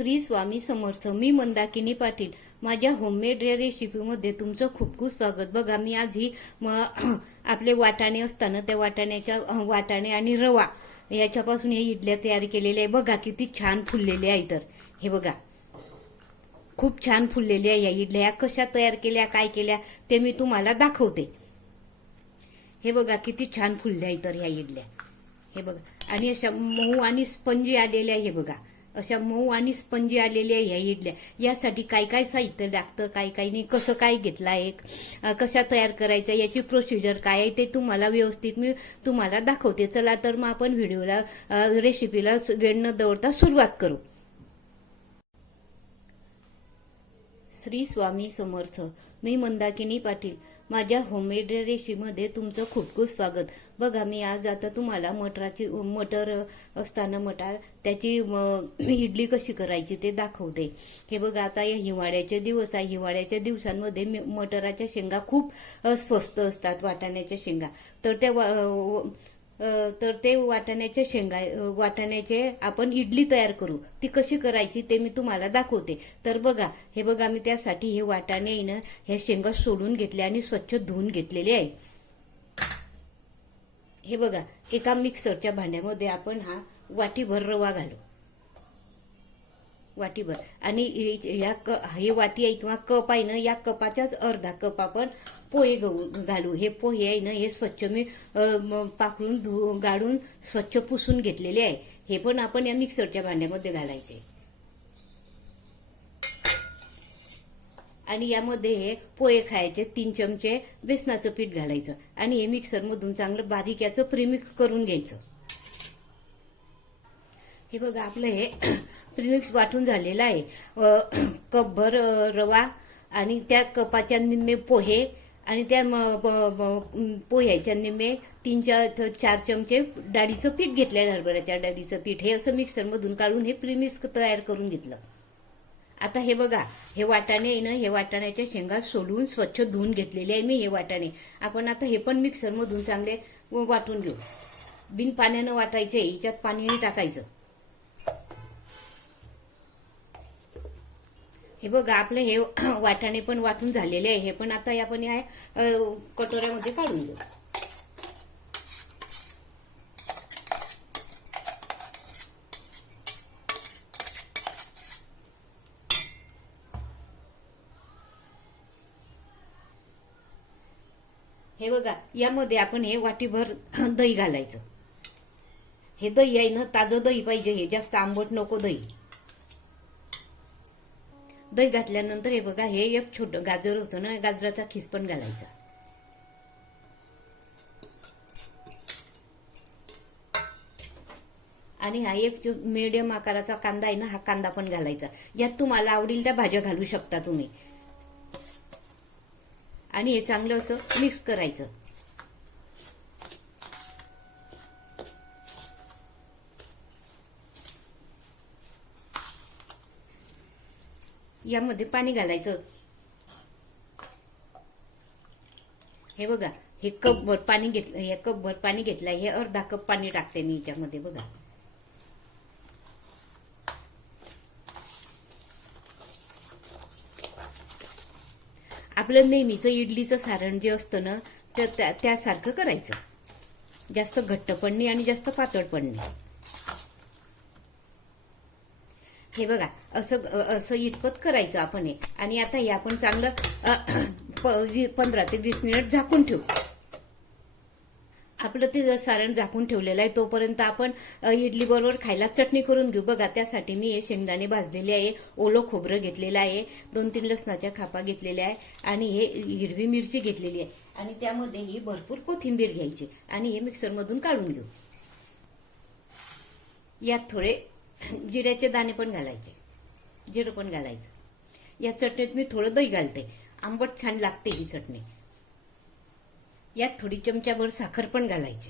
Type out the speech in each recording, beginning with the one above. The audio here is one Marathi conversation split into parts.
श्री स्वामी समर्थ. मी मंदाकिनी पाटील. माझ्या होममेड रेसिपीमध्ये तुमचं खूप खूप स्वागत. बघा, मी आज ही आपले वाटाणे असताना त्या वाटाणे आणि रवा याच्यापासून हे इडल्या तयार केलेल्या आहे. बघा किती छान फुललेले आहे. तर हे बघा, खूप छान फुललेल्या आहे या इडल्या. या कशा तयार केल्या, काय केल्या ते मी तुम्हाला दाखवते. हे बघा किती छान फुलल्या आहे तर ह्या इडल्या. हे बघा, आणि अशा मऊ आणि स्पंजी आलेल्या आहे. हे बघा, अशा मऊ आणि स्पंजी आलेल्या ह्या इडल्या. यासाठी काय काय साहित्य लागतं, काय काय नाही, कसं काय घेतलं आहे, कशा तयार करायचं, याची प्रोसिजर काय आहे ते तुम्हाला व्यवस्थित मी तुम्हाला दाखवते. चला तर मग आपण व्हिडिओला रेसिपीला वेळ न दवडता सुरुवात करू. श्री स्वामी समर्थ. मी मंदाकिनी पाटील. माझ्या होममेड रेसिपीमध्ये तुमचं खूप खूप स्वागत. बघा, मी आज आता तुम्हाला मटर असताना मटार त्याची इडली कशी करायची ते दाखवते. हे बघा, आता या हिवाळ्याचे दिवस आहे. हिवाळ्याच्या दिवसांमध्ये मटाराच्या शेंगा खूप स्वस्त असतात, वाटाण्याच्या शेंगा. तर ते वाटाण्याचे आपण इडली तयार करू. ती कशी करायची ते मी तुम्हाला दाखवते. तर बघा, हे बघा, मी त्यासाठी हे वाटाणे आहे ना, ह्या शेंगा सोडून घेतल्या आणि स्वच्छ धुवून घेतलेले आहे. हे बघा, एका मिक्सरच्या भांड्यामध्ये आपण हा वाटीभर रवा घालू. वाटीभर. आणि हे वाटी आहे किंवा कप आहे ना, या कपाच्याच अर्धा कप आपण पोहे घालू. हे पोहे आहे ना, हे स्वच्छ मी पाकळून गाळून स्वच्छ पुसून घेतलेले आहे. हे पण आपण या मिक्सरच्या भांड्यामध्ये घालायचे. आणि यामध्ये हे पोहे खायचे 3 चमचे बेसनाचं पीठ घालायचं आणि हे मिक्सरमधून चांगलं बारीक याचं प्रीमिक्स करून घ्यायचं. हे बघा, आपलं हे प्रीमिक्स वाटून झालेलं आहे. कपभर रवा आणि त्या कपाच्या निम्मे पोहे आणि त्या पोह्याच्या निम्मे 3-4 चमचे डाळीचं पीठ घेतलं, हरभऱ्याच्या डाळीचं पीठ. हे असं मिक्सरमधून काढून हे प्रीमिक्स तयार करून घेतलं. आता हे बघा, हे वाटाणे आहे ना, हे वाटाण्याच्या शेंगा सोलून स्वच्छ धुवून घेतलेले आहे मी हे वाटाणे. आपण आता हे पण मिक्सरमधून चांगले वाटून घेऊ. बिन पाण्यानं वाटायचे, याच्यात पाणी नाही टाकायचं. हे बघा, आपलं हे वाटाणे पण वाटून झालेले आहे. हे पण आता आपण या कटोऱ्यामध्ये काढून घेऊ. हे बघा, यामध्ये आपण हे वाटीभर दही घालायचं. हे दही आहे ना, ताजं दही पाहिजे. हे जास्त आंबट नको दही. दही घातल्यानंतर हे बघा, हे एक छोटं गाजर होतं ना, गाजराचा खिस पण घालायचा. आणि हा एक मीडियम आकाराचा कांदा आहे ना, हा कांदा पण घालायचा. यात तुम्हाला आवडेल त्या भाज्या घालू शकता तुम्ही. आणि हे चांगलं असं मिक्स करायचं. यामध्ये पाणी घालायचं. हे बघा, हे कपभर पाणी घेतलं. हे कपभर पाणी घेतलंय. हे अर्धा कप पाणी टाकते मी याच्यामध्ये. बघा, आपलं नेहमीचं इडलीचं सारण जे असतं ना, त्यासारखं करायचं. जास्त घट्ट पण नाही आणि जास्त पातळ पण नाही. हे बघा, असं इतपत करायचं आपण हे. आणि आता हे आपण चांगलं 15 ते 20 मिनिट झाकून ठेवू. आपलं ते सारण झाकून ठेवलेलं आहे. तोपर्यंत आपण इडली बरोबर खायला चटणी करून घेऊ. बघा, त्यासाठी मी हे शेंगदाणे भाजलेले आहे, ओलं खोबरं घेतलेलं आहे, 2-3 लसणाच्या खापा घेतलेल्या आहे आणि हे हिरवी मिरची घेतलेली आहे. आणि त्यामध्ये ही भरपूर कोथिंबीर घ्यायची आणि हे मिक्सरमधून काढून घेऊ. यात थोडे जिऱ्याचे दाणे पण घालायचे, जिरं पण घालायचं. या चटणीत मी थोडं दही घालते. आंबट छान लागते ही चटणी. यात थोडी चमच्याभर साखर पण घालायची.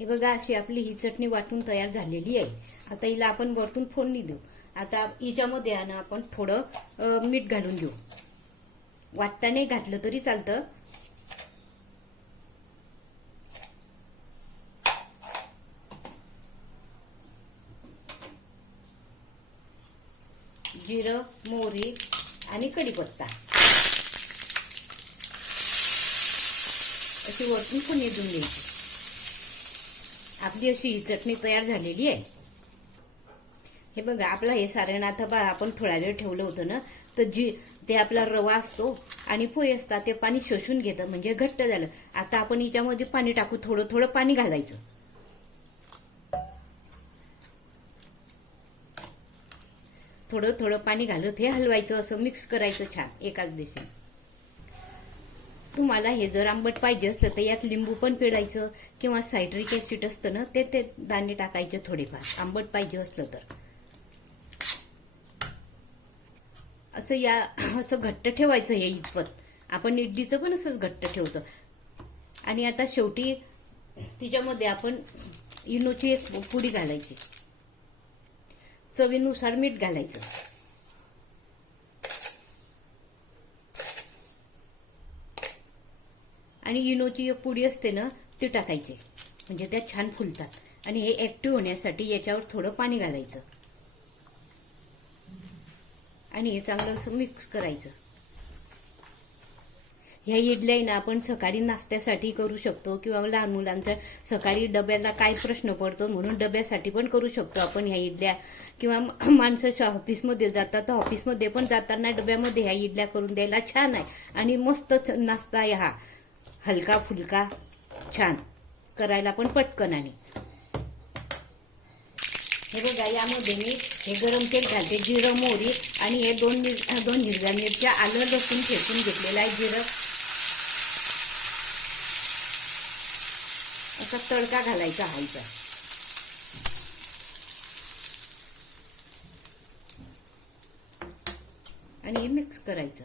हे बघा, अशी आपली ही चटणी वाटून तयार झालेली आहे. आता हिला आपण वरतून फोडणी देऊ. आता हिच्यामध्ये आपण थोडं मीठ घालून घेऊ. वाटताने घातलं तरी चालतं. जिरं, मोहरी आणि कढीपत्ता अशी वरतून फोडणी देऊन घ्यायची. आपली अशी ही चटणी तयार झालेली आहे. हे बघा, आपलं हे सारण आता आपण थोडा वेळ ठेवलं होतं ना, तर ते आपला रवा असतो आणि पोहे असतात ते पाणी शोषून घेतं, म्हणजे घट्ट झालं. आता आपण याच्यामध्ये पाणी टाकू, थोडं थोडं पाणी घालायचं. थोडं थोडं पाणी घालत हे हलवायचं, असं मिक्स करायचं छान एकाच दिशेने. तुम्हाला हे जर आंबट पाहिजे असतं तर यात लिंबू पण पिळायचं किंवा सायट्रिक ऍसिड असतं ना, ते दाणे टाकायचे थोडेफार, आंबट पाहिजे असलं तर. असं घट्ट ठेवायचं हे इतपत. आपण इडलीचं पण असंच घट्ट ठेवतो. आणि आता शेवटी तिच्यामध्ये आपण इनोची एक पुडी घालायची, चवीनुसार मीठ घालायचं. आणि इनोची एक पुडी असते ना, ती टाकायची, म्हणजे त्या छान फुलतात. आणि हे ऍक्टिव्ह होण्यासाठी याच्यावर थोडं पाणी घालायचं आणि हे चांगलं असं मिक्स करायचं. ह्या इडल्या ना आपण सकाळी नाश्त्यासाठी करू शकतो किंवा लहान मुलांचा सकाळी डब्याला काय प्रश्न पडतो म्हणून डब्यासाठी पण करू शकतो आपण ह्या इडल्या. किंवा माणसं ऑफिसमध्ये जातात तर ऑफिसमध्ये पण जाताना डब्यामध्ये ह्या इडल्या करून द्यायला छान आहे. आणि मस्त नाश्ता आहे हा, हलका फुलका, छान करायला पण पटकन. आणि हे बघा, यामध्ये मी हे गरम तेल घालते, जिरं, मोहरी आणि हे दोन हिरव्या मिरच्या, आलं लसूण ठेचून घेतलेलं आहे, जिरं, असा तडका घालायचा हायचा. आणि हे मिक्स करायचं.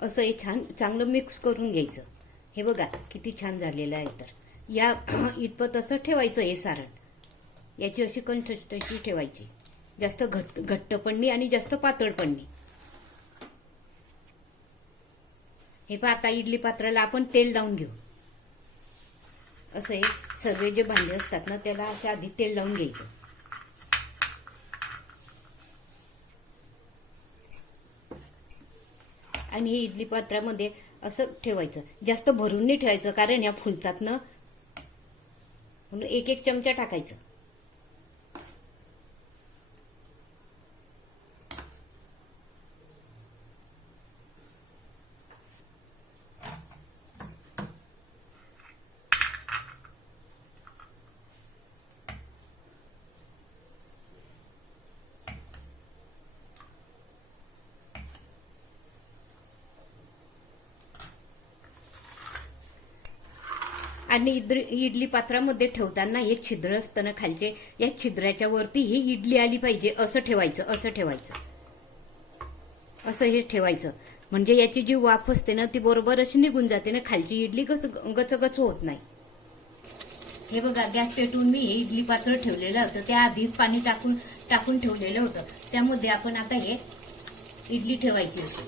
असं हे छान चांगलं मिक्स करून घ्यायचं. हे बघा किती छान झालेलं आहे. तर या इतपत असं ठेवायचं हे सारण. याची अशी कन्सिस्टन्सी ठेवायची, जास्त घट्ट पण नाही आणि जास्त पातळ पण नाही. हे पहा, आता इडली पात्राला आपण तेल लावून घेऊ. असं हे सर्व जे भांडे असतात ना, त्याला असं आधी तेल लावून घ्यायचं. आणि हे इडली पात्रामध्ये असं ठेवायचं, जास्त भरून नाही ठेवायचं कारण ह्या फुलतात ना, म्हणून एक एक चमचा टाकायचं. आणि इडली पात्रामध्ये ठेवताना हे छिद्र असतं ना खालचे, या छिद्राच्या वरती ही इडली आली पाहिजे असं ठेवायचं. असं हे ठेवायचं, म्हणजे याची जी वाफ असते ना ती बरोबर अशी निघून जाते ना, खालची इडली गचगच होत नाही. हे बघा, गॅस पेटवून मी हे इडली पात्र ठेवलेलं होतं, त्या आधीच पाणी टाकून ठेवलेलं होतं. त्यामध्ये आपण आता हे इडली ठेवायची होती.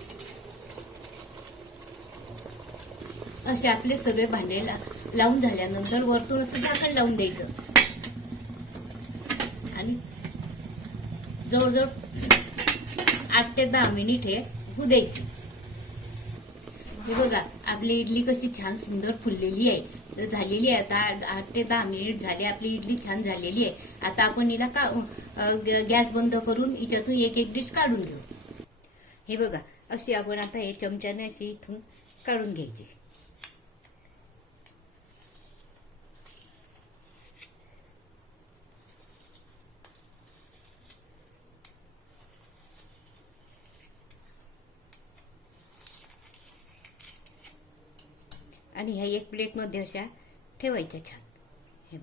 असे आपले सगळे भांडे लावून झाल्यानंतर वरतून असं झाकण लावून द्यायचं आणि जवळजवळ 8 ते 10 मिनिट हे होऊ द्यायचे. हे बघा, आपली इडली कशी छान सुंदर फुललेली आहे, झालेली आहे. आता 8 ते 10 मिनिट झाले, आपली इडली छान झालेली आहे. आता आपण हिला गॅस बंद करून हिच्यातून एक एक डिश काढून घेऊ. हे बघा, अशी आपण आता हे चमच्याने अशी इथून काढून घ्यायची. आणि ह्या एक प्लेटमध्ये अशा ठेवायच्या छान. हे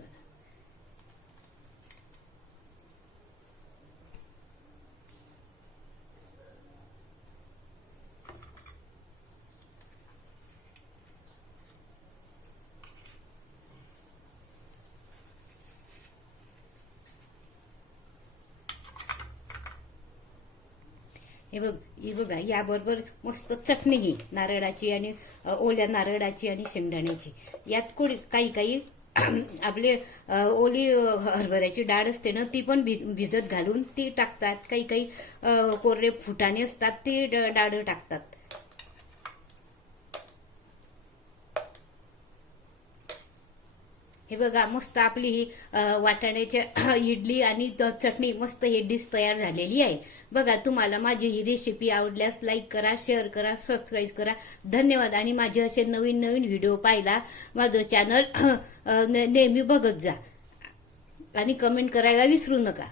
बघा, हे बघा, याबरोबर मस्त चटणी नारळाची आणि ओल्या नारळाची आणि शेंगदाण्याची. यात काही आपले ओली हरभऱ्याची डाळ असते ना ती पण भिजत घालून ती टाकतात. काही काही कोरडे फुटाणे असतात ती डाळ टाकतात. हे बघा मस्त आपली ही वाटाण्याच्या इडली आणि चटणी मस्त ही डिश तयार झालेली आहे. बघा तुम्हाला माझी ही रेसिपी आवडल्यास लाईक करा, शेअर करा, सबस्क्राईब करा. धन्यवाद. आणि माझे असे नवीन नवीन व्हिडिओ पाहायला माझं चॅनल नेहमी बघत जा आणि कमेंट करायला विसरू नका.